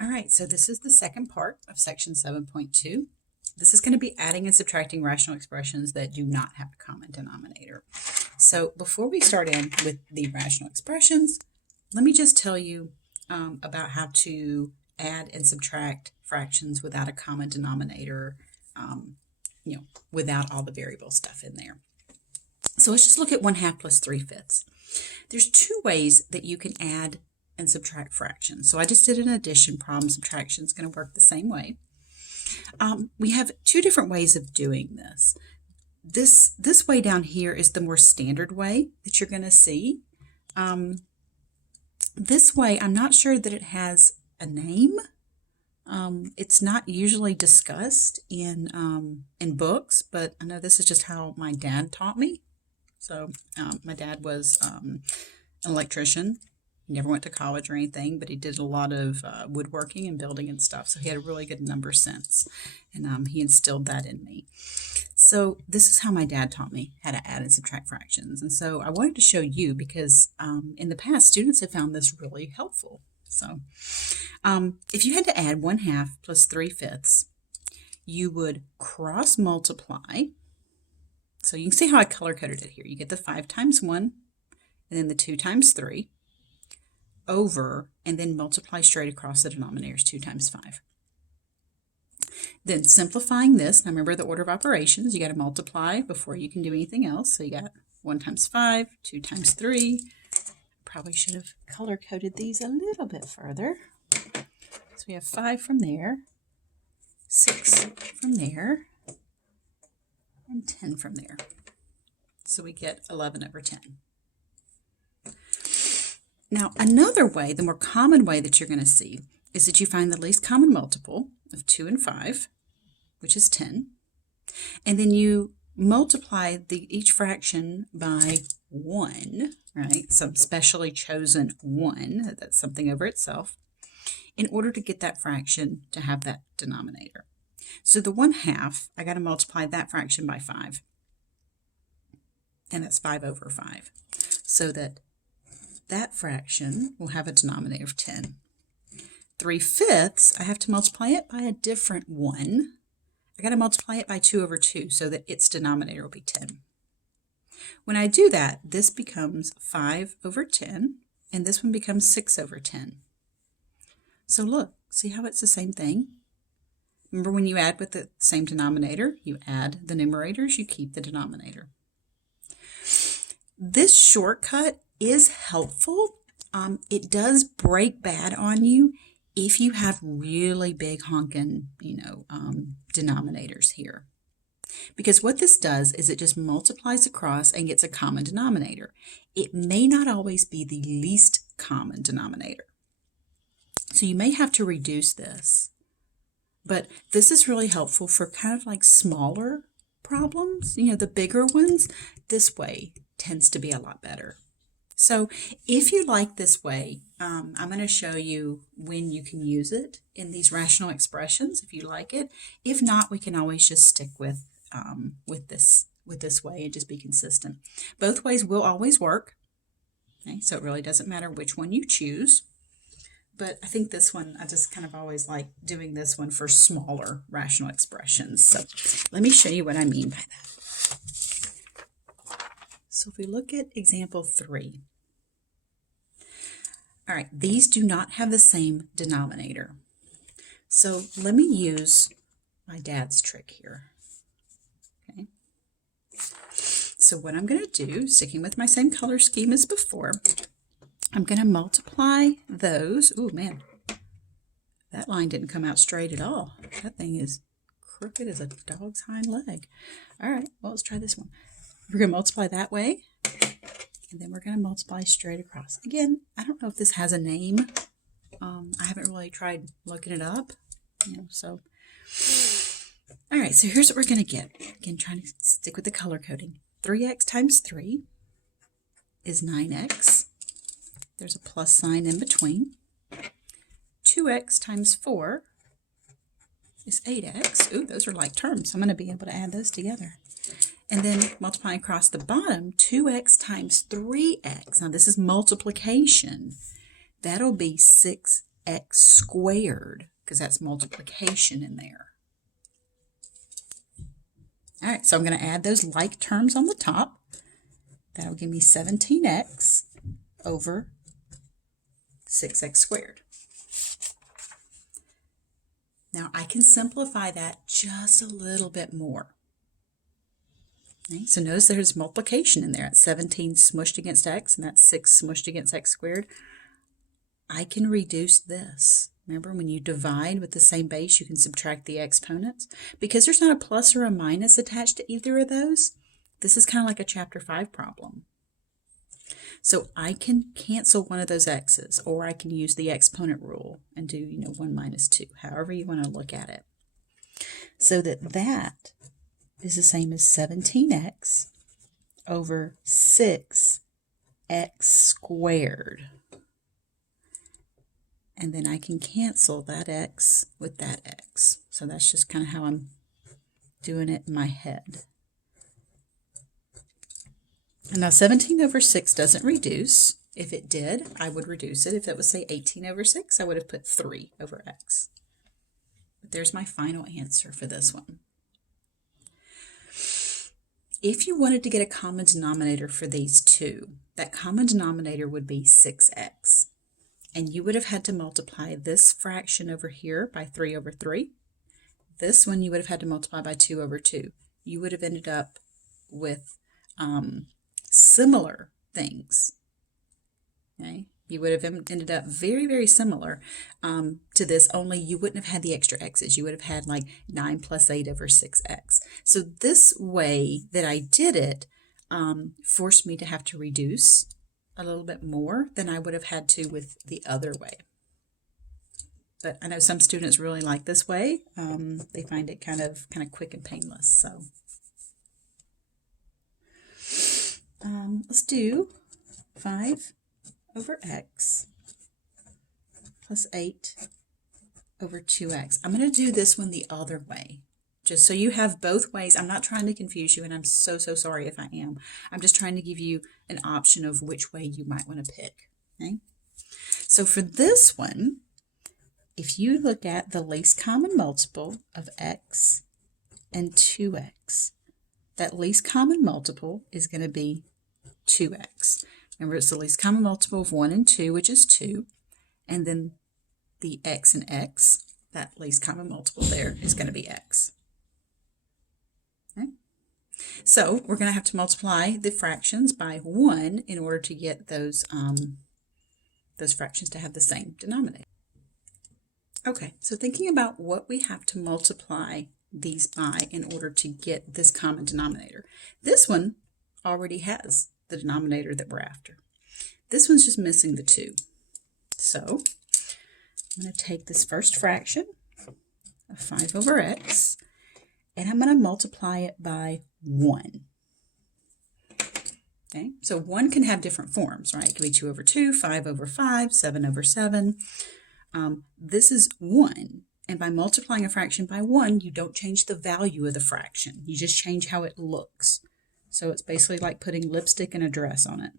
All right, so this is the second part of section 7.2. This is going to be adding and subtracting rational expressions that do not have a common denominator. So before we start in with the rational expressions, let me just tell you about how to add and subtract fractions without a common denominator, without all the variable stuff in there. So let's just look at 1/2 plus 3/5. There's two ways that you can add and subtract fractions. So I just did an addition problem. Subtraction is going to work the same way. We have two different ways of doing this. This way down here is the more standard way that you're going to see. This way, I'm not sure that it has a name. It's not usually discussed in books, but I know this is just how my dad taught me. So my dad was an electrician. He never went to college or anything, but he did a lot of woodworking and building and stuff. So he had a really good number sense, and he instilled that in me. So this is how my dad taught me how to add and subtract fractions. And so I wanted to show you because in the past, students have found this really helpful. So if you had to add 1/2 plus 3/5, you would cross multiply. So you can see how I color coded it here. You get the 5 times 1, and then the 2 times 3, over, and then multiply straight across the denominators, 2 times 5. Then simplifying this, now remember the order of operations, you got to multiply before you can do anything else. So you got 1 times 5, 2 times 3. Probably should have color coded these a little bit further. So we have 5 from there, 6 from there, and 10 from there. So we get 11 over 10. Now, another way, the more common way that you're going to see, is that you find the least common multiple of 2 and 5, which is 10, and then you multiply each fraction by 1, right? Some specially chosen 1, that's something over itself, in order to get that fraction to have that denominator. So the 1/2, I got to multiply that fraction by 5, and that's 5 over 5, so that fraction will have a denominator of 10. 3/5, I have to multiply it by a different 1. I got to multiply it by 2 over 2 so that its denominator will be 10. When I do that, this becomes 5 over 10, and this one becomes 6 over 10. So look, see how it's the same thing? Remember when you add with the same denominator, you add the numerators, you keep the denominator. This shortcut is helpful. It does break bad on you if you have really big honking, denominators here. Because what this does is it just multiplies across and gets a common denominator. It may not always be the least common denominator. So you may have to reduce this. But this is really helpful for kind of like smaller problems. The bigger ones, this way tends to be a lot better. So if you like this way, I'm going to show you when you can use it in these rational expressions, if you like it. If not, we can always just stick with this way and just be consistent. Both ways will always work. Okay, so it really doesn't matter which one you choose. But I think this one, I just kind of always like doing this one for smaller rational expressions. So let me show you what I mean by that. So if we look at example 3. All right, these do not have the same denominator. So let me use my dad's trick here. Okay. So what I'm going to do, sticking with my same color scheme as before, I'm going to multiply those. Oh, man, that line didn't come out straight at all. That thing is crooked as a dog's hind leg. All right, well, let's try this one. We're going to multiply that way, and then we're going to multiply straight across. Again, I don't know if this has a name. I haven't really tried looking it up, so. All right, so here's what we're going to get. Again, trying to stick with the color coding. 3x times 3 is 9x. There's a plus sign in between. 2x times 4 is 8x. Ooh, those are like terms. I'm going to be able to add those together. And then multiplying across the bottom, 2x times 3x. Now this is multiplication. That'll be 6 x squared, because that's multiplication in there. All right, so I'm going to add those like terms on the top. That'll give me 17x over 6x squared. Now I can simplify that just a little bit more. Okay, so notice there's multiplication in there. It's 17 smushed against x, and that's 6 smushed against x squared. I can reduce this. Remember, when you divide with the same base, you can subtract the exponents. Because there's not a plus or a minus attached to either of those, this is kind of like a Chapter 5 problem. So I can cancel one of those x's, or I can use the exponent rule and do, 1 minus 2, however you want to look at it. So that is the same as 17x over 6x squared. And then I can cancel that x with that x. So that's just kind of how I'm doing it in my head. And now 17 over 6 doesn't reduce. If it did, I would reduce it. If it was, say, 18 over 6, I would have put 3 over x. But there's my final answer for this one. If you wanted to get a common denominator for these two, that common denominator would be 6x. And you would have had to multiply this fraction over here by 3 over 3. This one you would have had to multiply by 2 over 2. You would have ended up with similar things. Okay? You would have ended up very, very similar to this, only you wouldn't have had the extra x's. You would have had like 9 plus 8 over 6x. So this way that I did it forced me to have to reduce a little bit more than I would have had to with the other way. But I know some students really like this way. They find it kind of quick and painless. So let's do 5 over x plus 8 over 2x. I'm going to do this one the other way, just so you have both ways. I'm not trying to confuse you, and I'm so sorry if I am. I'm just trying to give you an option of which way you might want to pick. Okay? So for this one, if you look at the least common multiple of x and 2x, that least common multiple is going to be 2x. Remember, it's the least common multiple of 1 and 2, which is 2. And then the x and x, that least common multiple there is going to be x. Okay? So we're going to have to multiply the fractions by 1 in order to get those fractions to have the same denominator. Okay, so thinking about what we have to multiply these by in order to get this common denominator. This one already has the denominator that we're after. This one's just missing the 2. So I'm going to take this first fraction of 5 over x, and I'm going to multiply it by 1. Okay, so 1 can have different forms, right? It could be 2 over 2, 5 over 5, 7 over 7. This is 1. And by multiplying a fraction by 1, you don't change the value of the fraction. You just change how it looks. So it's basically like putting lipstick in a dress on it.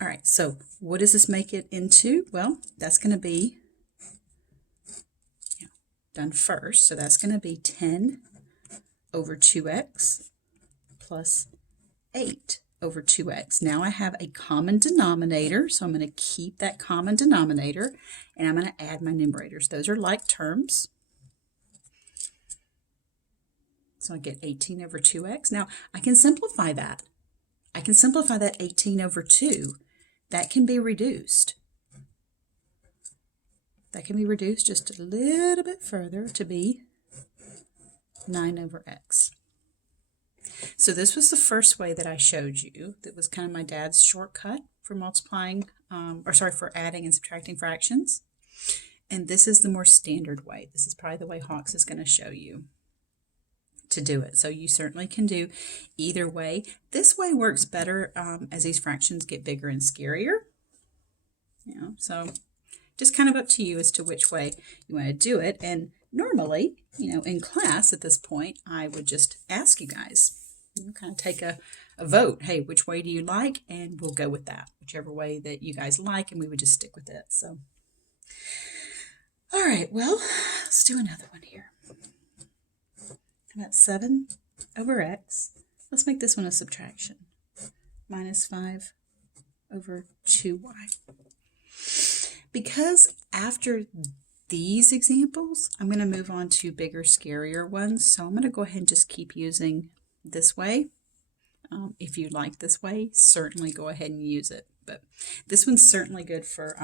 All right, so what does this make it into? Well, that's going to be done first. So that's going to be 10 over 2x plus 8 over 2x. Now I have a common denominator, so I'm going to keep that common denominator, and I'm going to add my numerators. Those are like terms. So I get 18 over 2x. Now I can simplify that. I can simplify that 18 over 2. That can be reduced. That can be reduced just a little bit further to be 9 over x. So this was the first way that I showed you. That was kind of my dad's shortcut for multiplying, for adding and subtracting fractions. And this is the more standard way. This is probably the way Hawks is going to show you to do it. So you certainly can do either way. This way works better as these fractions get bigger and scarier. So just kind of up to you as to which way you want to do it. And normally, in class at this point, I would just ask you guys, You kind of take a vote. Hey, which way do you like? And we'll go with that, whichever way that you guys like, and we would just stick with it. So, all right, well, let's do another one here. How about 7 over x? Let's make this one a subtraction. Minus 5 over 2y. Because after these examples, I'm going to move on to bigger, scarier ones. So I'm going to go ahead and just keep using this way. If you like this way, certainly go ahead and use it. But this one's certainly good for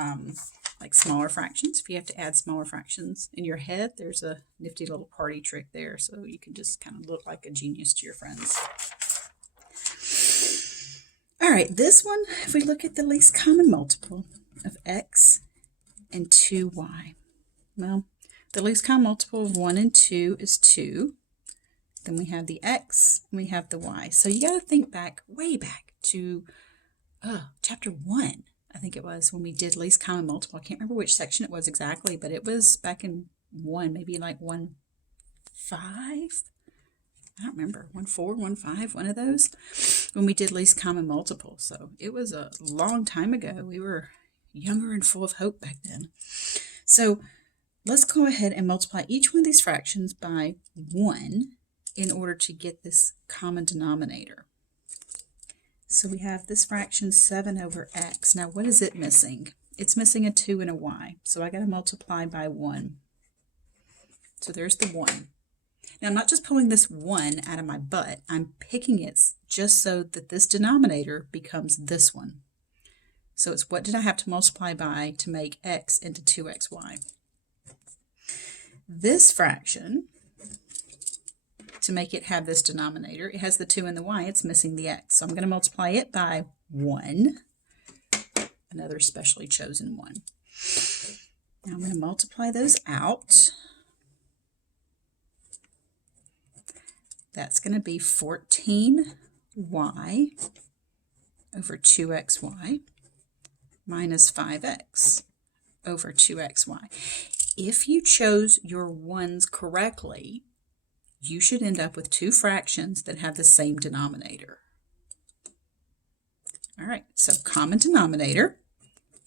like smaller fractions. If you have to add smaller fractions in your head, there's a nifty little party trick there. So you can just kind of look like a genius to your friends. All right, this one, if we look at the least common multiple of x and 2y. Well, the least common multiple of 1 and 2 is 2. Then we have the x and we have the y. So you got to think back, way back to chapter 1, I think it was, when we did least common multiple. I can't remember which section it was exactly, but it was back in 1, maybe like 1.5. I don't remember, 1.4, 1.5, one of those, when we did least common multiple. So it was a long time ago. We were younger and full of hope back then. So let's go ahead and multiply each one of these fractions by 1 in order to get this common denominator. So we have this fraction 7 over x. Now what is it missing? It's missing a 2 and a y. So I got to multiply by 1. So there's the 1. Now I'm not just pulling this 1 out of my butt. I'm picking it just so that this denominator becomes this one. So it's what did I have to multiply by to make x into 2xy. This fraction, to make it have this denominator, it has the 2 and the y, it's missing the x. So I'm going to multiply it by 1, another specially chosen 1. Now I'm going to multiply those out. That's going to be 14y over 2xy minus 5x over 2xy. If you chose your ones correctly, you should end up with two fractions that have the same denominator. All right, so common denominator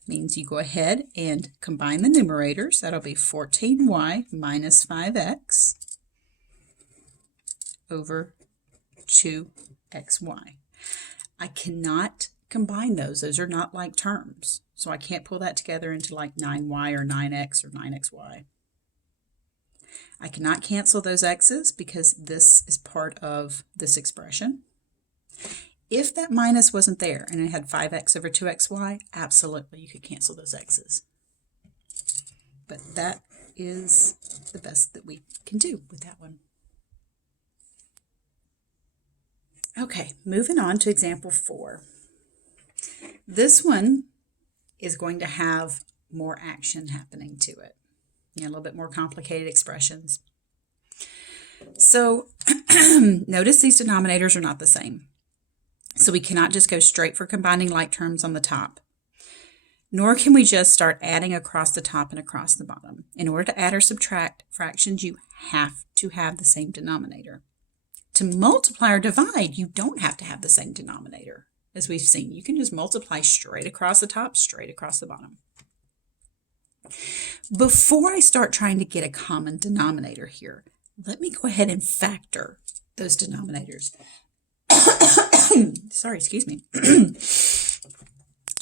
means you go ahead and combine the numerators. That'll be 14y minus 5x over 2xy. I cannot combine those. Those are not like terms. So I can't pull that together into like 9y or 9x or 9xy. I cannot cancel those x's because this is part of this expression. If that minus wasn't there and it had 5x over 2xy, absolutely you could cancel those x's. But that is the best that we can do with that one. Okay, moving on to example 4. This one is going to have more action happening to it. A little bit more complicated expressions. So notice these denominators are not the same. So we cannot just go straight for combining like terms on the top. Nor can we just start adding across the top and across the bottom. In order to add or subtract fractions, you have to have the same denominator. To multiply or divide, you don't have to have the same denominator. As we've seen, you can just multiply straight across the top, straight across the bottom. Before I start trying to get a common denominator here, let me go ahead and factor those denominators. Sorry, excuse me.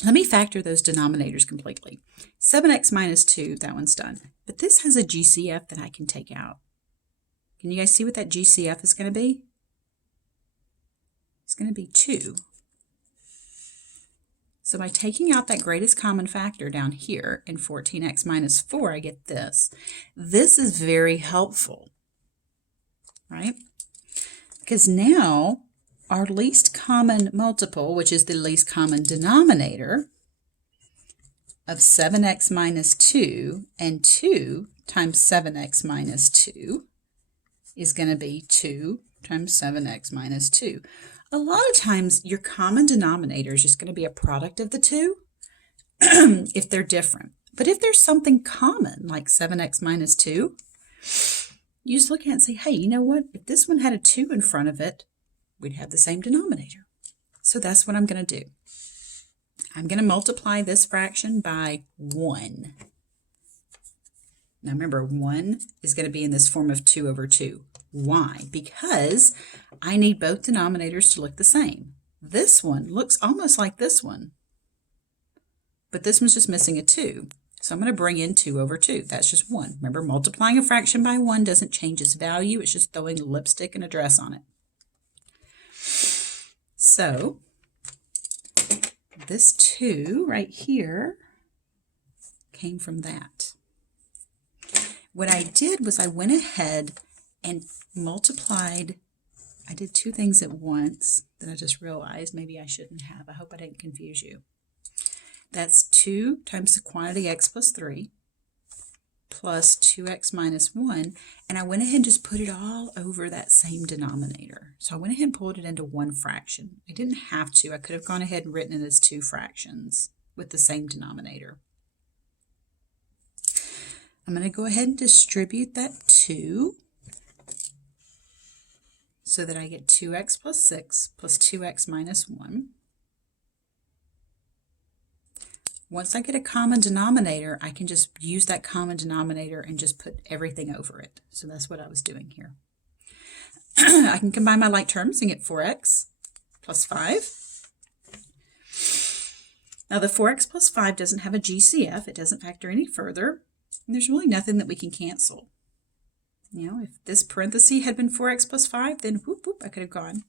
Let me factor those denominators completely. 7x minus 2, that one's done. But this has a GCF that I can take out. Can you guys see what that GCF is going to be? It's going to be 2. So by taking out that greatest common factor down here in 14x minus 4, I get this. This is very helpful, right? Because now our least common multiple, which is the least common denominator of 7x minus 2 and 2 times 7x minus 2 is going to be 2 times 7x minus 2. A lot of times your common denominator is just going to be a product of the two if they're different. But if there's something common like 7x minus 2, you just look at it and say, hey, you know what? If this one had a 2 in front of it, we'd have the same denominator. So that's what I'm going to do. I'm going to multiply this fraction by 1. Now remember, 1 is going to be in this form of 2 over 2. Why? Because I need both denominators to look the same. This one looks almost like this one, but this one's just missing a 2. So I'm going to bring in 2 over 2. That's just 1. Remember, multiplying a fraction by 1 doesn't change its value. It's just throwing lipstick and a dress on it. So this 2 right here came from that. What I did was I went ahead and multiplied. I did 2 things at once that I just realized maybe I shouldn't have. I hope I didn't confuse you. That's 2 times the quantity x plus 3 plus 2x minus 1, and I went ahead and just put it all over that same denominator. So I went ahead and pulled it into one fraction. I didn't have to. I could have gone ahead and written it as 2 fractions with the same denominator. I'm going to go ahead and distribute that 2 so that I get 2x plus 6 plus 2x minus 1. Once I get a common denominator, I can just use that common denominator and just put everything over it. So that's what I was doing here. I can combine my like terms and get 4x plus 5. Now the 4x plus 5 doesn't have a GCF. It doesn't factor any further. And there's really nothing that we can cancel. You know, if this parenthesis had been 4x plus 5, then whoop, whoop, I could have gone.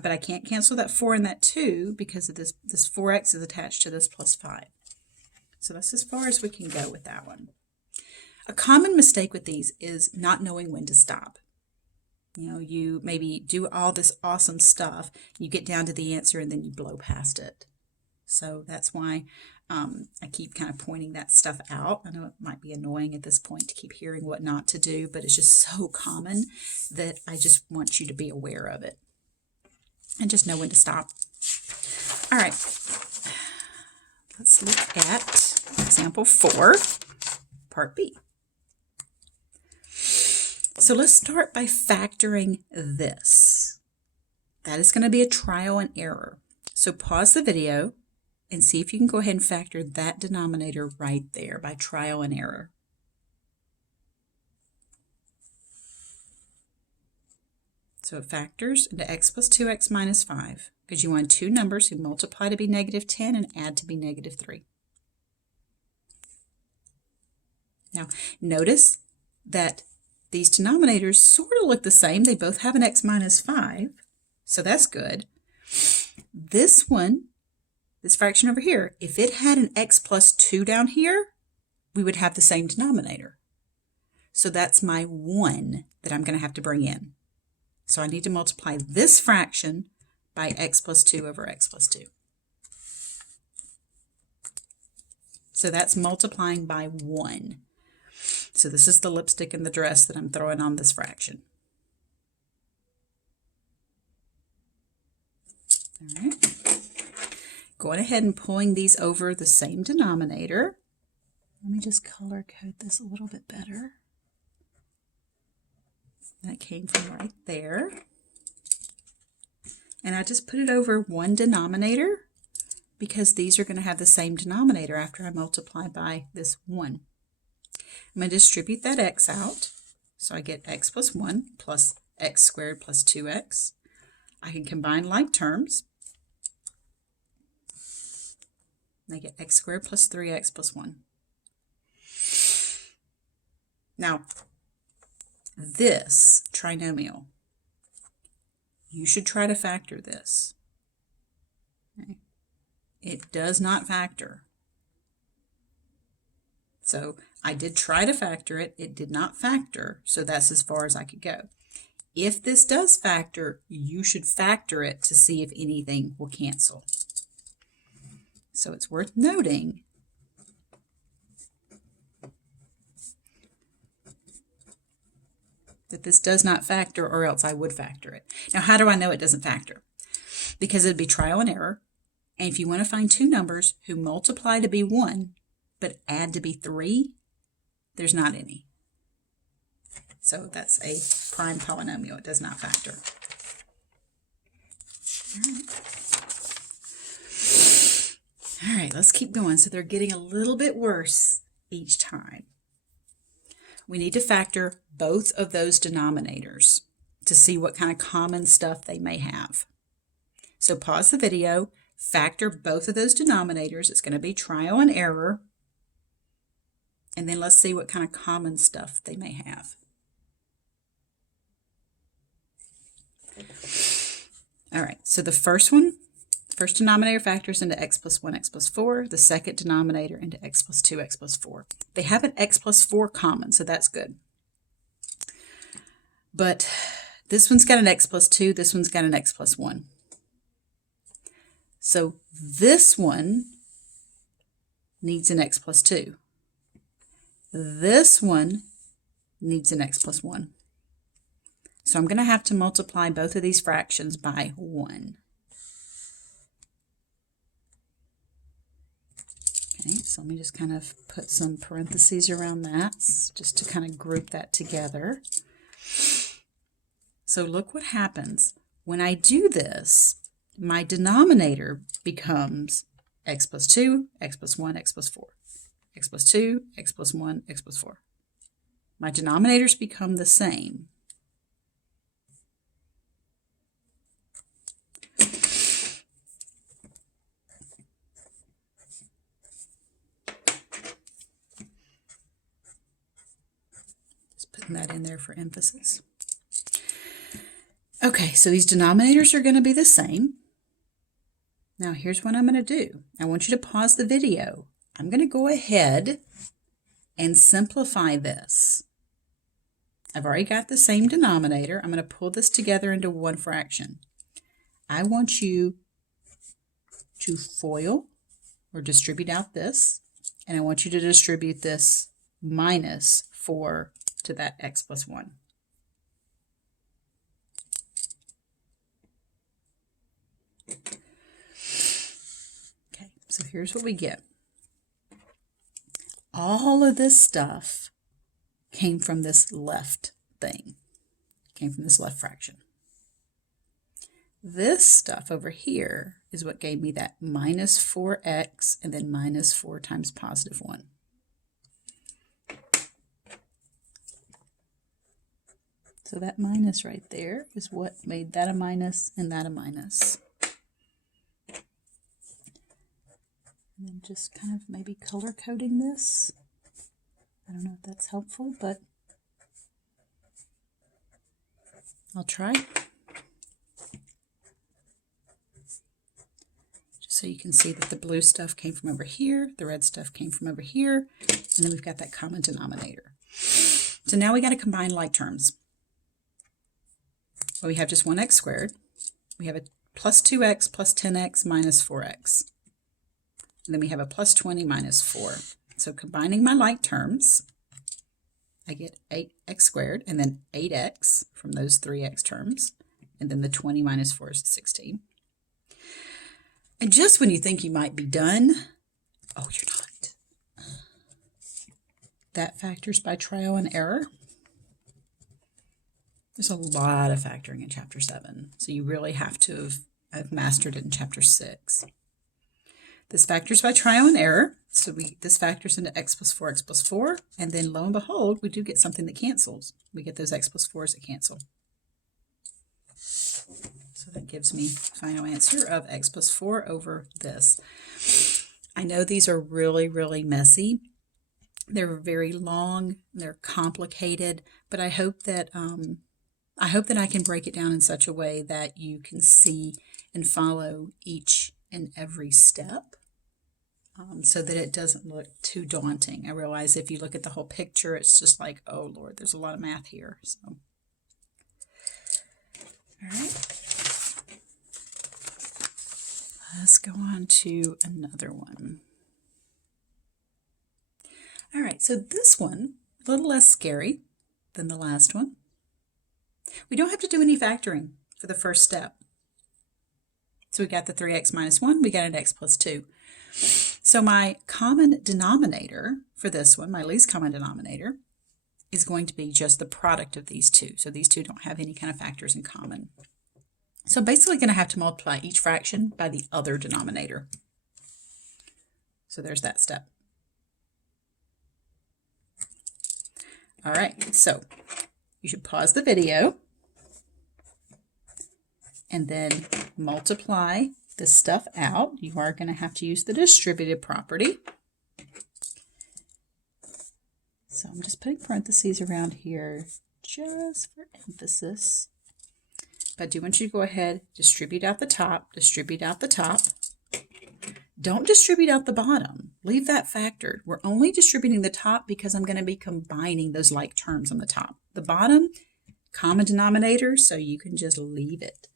But I can't cancel that 4 and that 2 because of this 4x is attached to this plus 5. So that's as far as we can go with that one. A common mistake with these is not knowing when to stop. You know, you maybe do all this awesome stuff, you get down to the answer and then you blow past it. So that's why I keep kind of pointing that stuff out. I know it might be annoying at this point to keep hearing what not to do, but it's just so common that I just want you to be aware of it. And just know when to stop. All right, let's look at example 4, part B. So let's start by factoring this. That is going to be a trial and error. So pause the video and see if you can go ahead and factor that denominator right there by trial and error. So it factors into x plus 2x minus 5 because you want 2 numbers who multiply to be negative 10 and add to be negative 3. Now notice that these denominators sort of look the same. They both have an x minus 5, so that's good. This one, this fraction over here, if it had an x plus 2 down here, we would have the same denominator. So that's my 1 that I'm going to have to bring in. So I need to multiply this fraction by x plus 2 over x plus 2. So that's multiplying by 1. So this is the lipstick and the dress that I'm throwing on this fraction. All right. Going ahead and pulling these over the same denominator. Let me just color code this a little bit better. That came from right there. And I just put it over one denominator because these are going to have the same denominator after I multiply by this 1. I'm going to distribute that x out. So I get x plus 1 plus x squared plus 2x. I can combine like terms. I get x squared plus 3x plus 1. Now, this trinomial, you should try to factor this. Okay. It does not factor. So I did try to factor it. It did not factor, so that's as far as I could go. If this does factor, you should factor it to see if anything will cancel. So it's worth noting that this does not factor, or else I would factor it. Now, how do I know it doesn't factor? Because it'd be trial and error. And if you want to find 2 numbers who multiply to be 1, but add to be 3, there's not any. So that's a prime polynomial. It does not factor. All right, let's keep going. So they're getting a little bit worse each time. We need to factor both of those denominators to see what kind of common stuff they may have. So pause the video, factor both of those denominators. It's going to be trial and error. And then let's see what kind of common stuff they may have. All right, so the first denominator factors into x plus 1, x plus 4. The second denominator into x plus 2, x plus 4. They have an x plus 4 common, so that's good. But this one's got an x plus 2, this one's got an x plus 1. So this one needs an x plus 2. This one needs an x plus 1. So I'm going to have to multiply both of these fractions by 1. Okay, so let me just kind of put some parentheses around that just to kind of group that together. So look what happens. When I do this, my denominator becomes x plus 2, x plus 1, x plus 4. X plus 2, x plus 1, x plus 4. My denominators become the same. Just putting that in there for emphasis. Okay, so these denominators are going to be the same. Now here's what I'm going to do. I want you to pause the video. I'm going to go ahead and simplify this. I've already got the same denominator. I'm going to pull this together into one fraction. I want you to FOIL or distribute out this, and I want you to distribute this minus 4 to that x plus 1. Okay, so here's what we get. All of this stuff came from this left thing, came from this left fraction. This stuff over here is what gave me that minus 4x and then minus 4 times positive 1. So that minus right there is what made that a minus and that a minus. And then just kind of maybe color coding this. I don't know if that's helpful, but I'll try. Just so you can see that the blue stuff came from over here, the red stuff came from over here, and then we've got that common denominator. So now we got to combine like terms. Well, we have just 1x squared. We have a plus 2x plus 10x minus 4x. And then we have a plus 20 minus 4. So combining my like terms, I get 8x squared and then 8x from those 3x terms. And then the 20 minus 4 is 16. And just when you think you might be done, oh, you're not. That factors by trial and error. There's a lot of factoring in Chapter 7, so you really have to have mastered it in Chapter 6. This factors by trial and error, so this factors into x plus 4, x plus 4, and then lo and behold, we do get something that cancels. We get those x plus 4s that cancel. So that gives me the final answer of x plus 4 over this. I know these are really, really messy. They're very long, they're complicated, but I hope that I can break it down in such a way that you can see and follow each and every step so that it doesn't look too daunting. I realize if you look at the whole picture, it's just like, oh Lord, there's a lot of math here. So, all right. Let's go on to another one. All right, so this one, a little less scary than the last one. We don't have to do any factoring for the first step. So we got the 3x minus 1, we got an x plus 2. So my common denominator for this one, my least common denominator, is going to be just the product of these two. So these two don't have any kind of factors in common. So basically going to have to multiply each fraction by the other denominator. So there's that step. All right, so you should pause the video and then multiply this stuff out. You are going to have to use the distributive property. So I'm just putting parentheses around here just for emphasis. But I do want you to go ahead, distribute out the top, distribute out the top. Don't distribute out the bottom. Leave that factored. We're only distributing the top because I'm going to be combining those like terms on the top. The bottom, common denominator, so you can just leave it.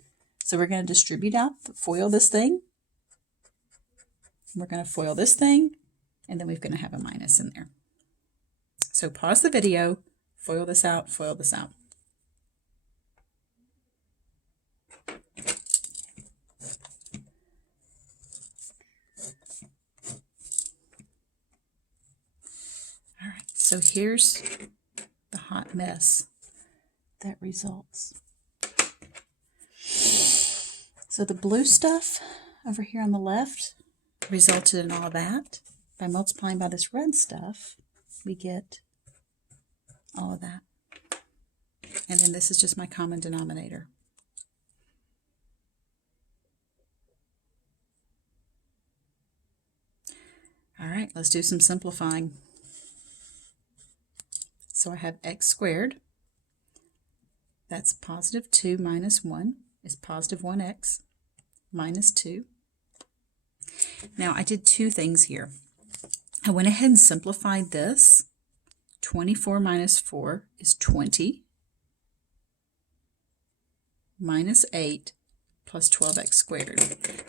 So we're going to distribute out, FOIL this thing. We're going to FOIL this thing, and then we're going to have a minus in there. So pause the video, FOIL this out, FOIL this out. All right, so here's the hot mess that results. So the blue stuff over here on the left resulted in all that. By multiplying by this red stuff, we get all of that. And then this is just my common denominator. All right, let's do some simplifying. So I have x squared. That's positive 2 minus 1 is positive 1x minus 2. Now I did two things here. I went ahead and simplified this. 24 minus 4 is 20 minus 8 plus 12x squared.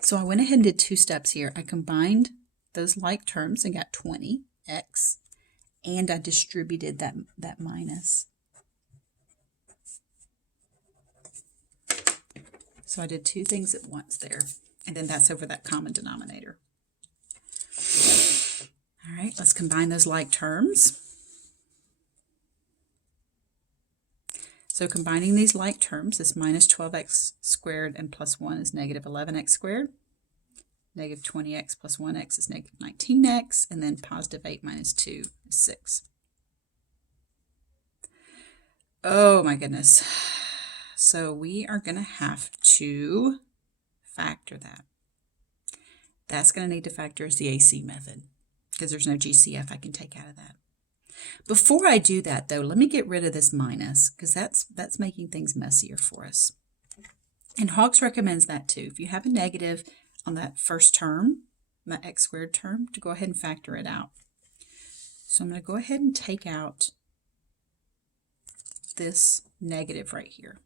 So I went ahead and did two steps here. I combined those like terms and got 20x, and I distributed that minus. So I did two things at once there, and then that's over that common denominator. All right, let's combine those like terms. So combining these like terms, this minus 12x squared and plus 1 is negative 11x squared. Negative 20x plus 1x is negative 19x, and then positive 8 minus 2 is 6. Oh my goodness. So we are going to have to factor that. That's going to need to factor as the AC method because there's no GCF I can take out of that. Before I do that, though, let me get rid of this minus because that's making things messier for us. And Hawks recommends that too. If you have a negative on that first term, that x squared term, to go ahead and factor it out. So I'm going to go ahead and take out this negative right here.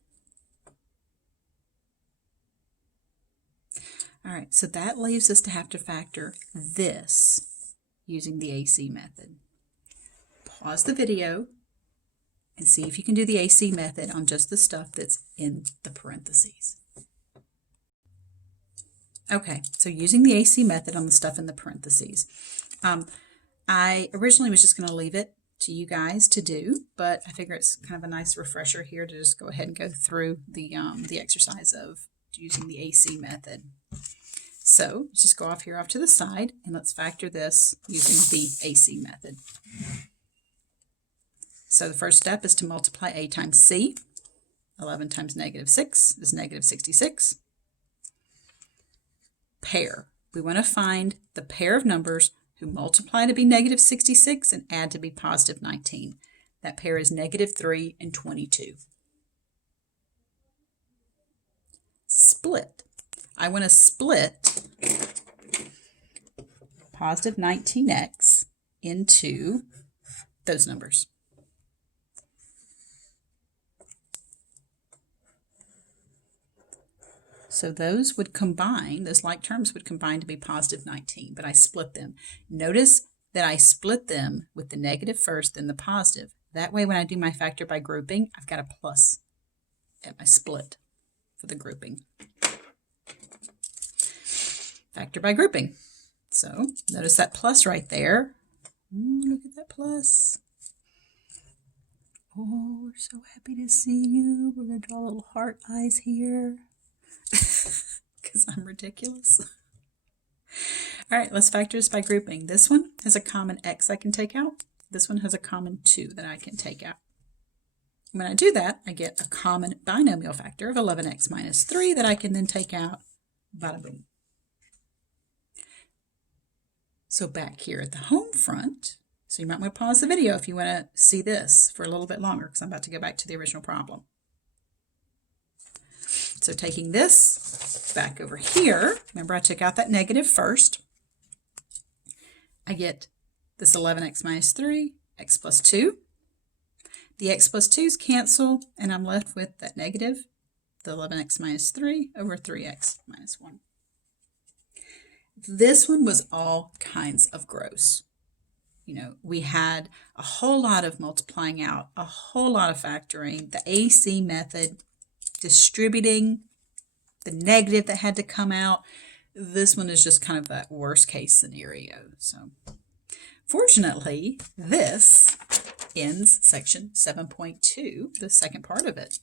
All right, so that leaves us to have to factor this using the AC method. Pause the video and see if you can do the AC method on just the stuff that's in the parentheses. Okay, so using the AC method on the stuff in the parentheses. I originally was just going to leave it to you guys to do, but I figure it's kind of a nice refresher here to just go ahead and go through the exercise of using the AC method. So let's just go off here off to the side and let's factor this using the AC method. So the first step is to multiply A times C. 11 times negative 6 is negative 66. Pair. We want to find the pair of numbers who multiply to be negative 66 and add to be positive 19. That pair is negative 3 and 22. Split. I want to split positive 19x into those numbers. So those would combine, those like terms would combine to be positive 19, but I split them. Notice that I split them with the negative first, then the positive. That way when I do my factor by grouping, I've got a plus at my split for the grouping. Factor by grouping. So notice that plus right there. Ooh, look at that plus. Oh, we're so happy to see you. We're going to draw little heart eyes here. because I'm ridiculous. All right, let's factor this by grouping. This one has a common x I can take out. This one has a common 2 that I can take out. When I do that, I get a common binomial factor of 11x minus 3 that I can then take out. Bada boom. So back here at the home front, so you might want to pause the video if you want to see this for a little bit longer, because I'm about to go back to the original problem. So taking this back over here, remember I took out that negative first. I get this 11x minus 3, x plus 2. The x plus 2's cancel, and I'm left with that negative, the 11x minus 3 over 3x minus 1. This one was all kinds of gross. You know, we had a whole lot of multiplying out, a whole lot of factoring, the AC method, distributing, the negative that had to come out. This one is just kind of that worst case scenario. So fortunately, this ends section 7.2, the second part of it.